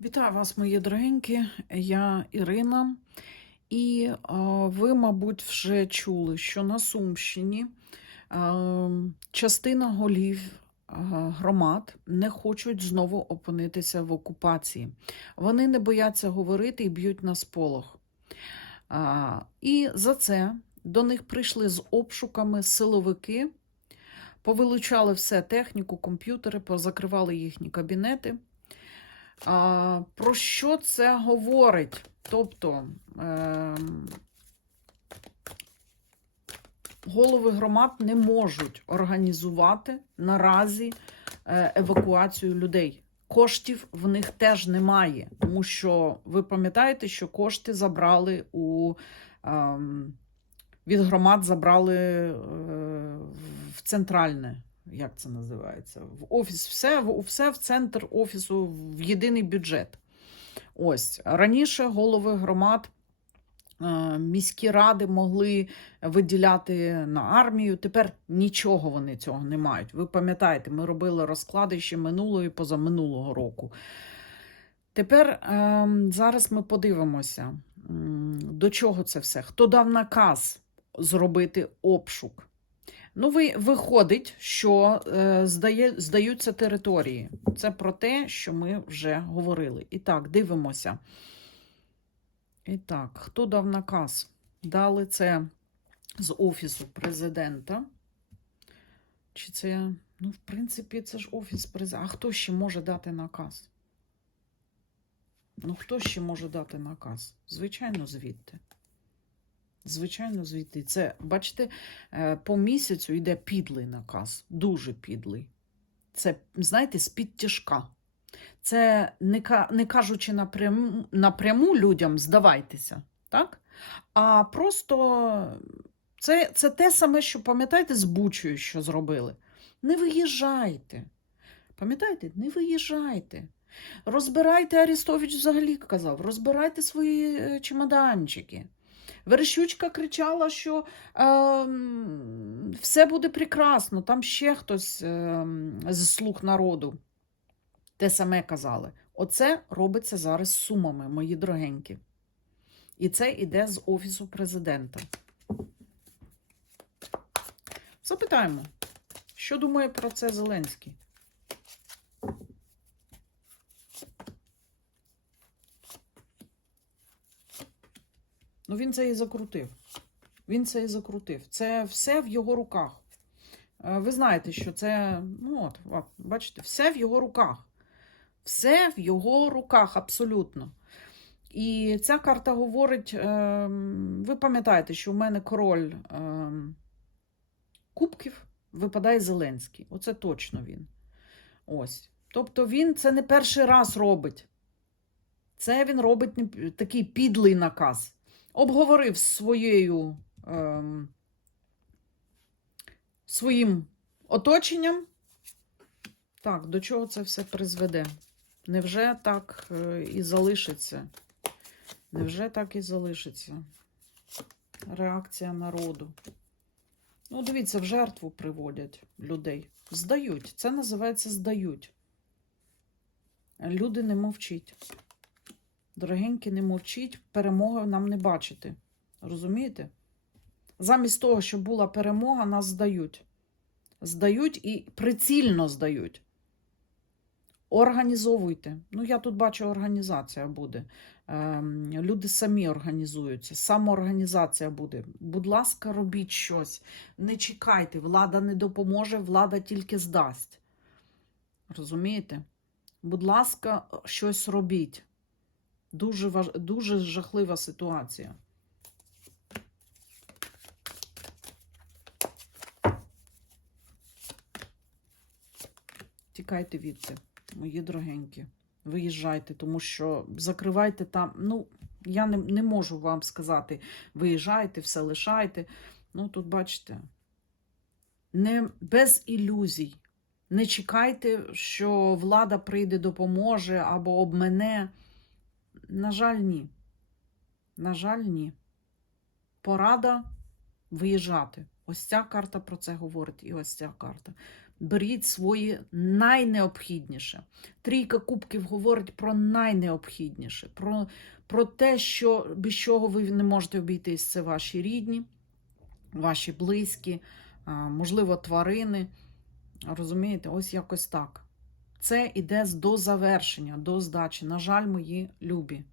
Вітаю вас, мої дорогенькі. Я Ірина. І ви, мабуть, вже чули, що на Сумщині частина голів громад не хочуть знову опинитися в окупації. Вони не бояться говорити і б'ють на сполох. І за це до них прийшли з обшуками силовики, повилучали все техніку, комп'ютери, позакривали їхні кабінети. Про що це говорить? Тобто ем, голови громад не можуть організувати наразі е, евакуацію людей. Коштів в них теж немає, тому що ви пам'ятаєте, що кошти забрали у ем, від громад забрали е, в центральне як це називається? В офіс, все, все в центр офісу, в єдиний бюджет. Ось раніше голови громад. е, Міські ради могли виділяти на армію. Тепер нічого вони цього не мають. Ви пам'ятаєте, ми робили розклади ще минулого і позаминулого року. Тепер ем, зараз ми подивимося, до чого це все. Хто дав наказ зробити обшук? Ну, ви, виходить, що е, здає, здаються території. Це про те, що ми вже говорили. І так, дивимося. І так, хто дав наказ? Дали це з Офісу президента. Чи це, ну, в принципі, це ж Офіс президента. А хто ще може дати наказ? Ну, хто ще може дати наказ? Звичайно, звідти. Звичайно, звідти. Це, бачите, е, по місяцю йде підлий наказ, дуже підлий. Це, знаєте, з-під тяжка. Це не, кажучи напряму, напряму людям здавайтеся, так? А просто це, це те саме, що пам'ятаєте, з Бучою, що зробили. Не виїжджайте. Пам'ятаєте, не виїжджайте. Розбирайте, Арістович взагалі казав, розбирайте свої е, чемоданчики. Верещучка кричала, що ем, все буде прекрасно. Там ще хтось ем, з слуг народу те саме казали. Оце робиться зараз сумами, мої дорогенькі. І це йде з Офісу президента. Запитаємо, що думає про це Зеленський? Ну, він це і закрутив. Він це і закрутив. Це все в його руках. Е, Ви знаєте, що це, ну от, бачите, все в його руках. Все в його руках абсолютно. І ця карта говорить: ем, ви пам'ятаєте, що в мене король ем, кубків випадає Зеленський. Оце точно він. Ось. Тобто він це не перший раз робить. Це він робить такий підлий наказ. Обговорив своєю, ем, своїм оточенням. Так, до чого це все призведе? Невже так е, і залишиться? Невже так і залишиться? Реакція народу. Ну, дивіться, в жертву приводять людей. Здають. Це називається здають. Люди не мовчіть. Дорогенькі, не мовчіть, перемоги нам не бачити. Розумієте? Замість того, щоб була перемога, нас здають. Здають і прицільно здають. Організовуйте. Ну, я тут бачу, організація буде. Ем, люди самі організуються, самоорганізація буде. Будь ласка, робіть щось. Не чекайте, влада не допоможе, влада тільки здасть. Розумієте? Будь ласка, щось робіть. Дуже, дуже жахлива ситуація. Тікайте відти, мої дорогенькі. Виїжджайте, тому що закривайте там. Ну, я не, не можу вам сказати, виїжджайте, все лишайте. Ну, тут бачите, не без ілюзій. Не чекайте, що влада прийде, допоможе або обмене. На жаль, ні. На жаль, ні. Порада виїжджати. Ось ця карта про це говорить, і ось ця карта. беріть свої найнеобхідніше. Трійка кубків говорить про найнеобхідніше, про, про те, що без чого ви не можете обійтись. Це ваші рідні, ваші близькі, можливо, тварини. Розумієте, ось якось так. Це іде до завершення, до здачі. На жаль, мої любі.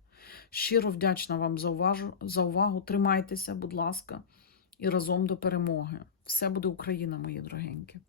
Щиро вдячна вам за увагу, за увагу. Тримайтеся, будь ласка, і разом до перемоги. Все буде Україна, мої дорогенькі.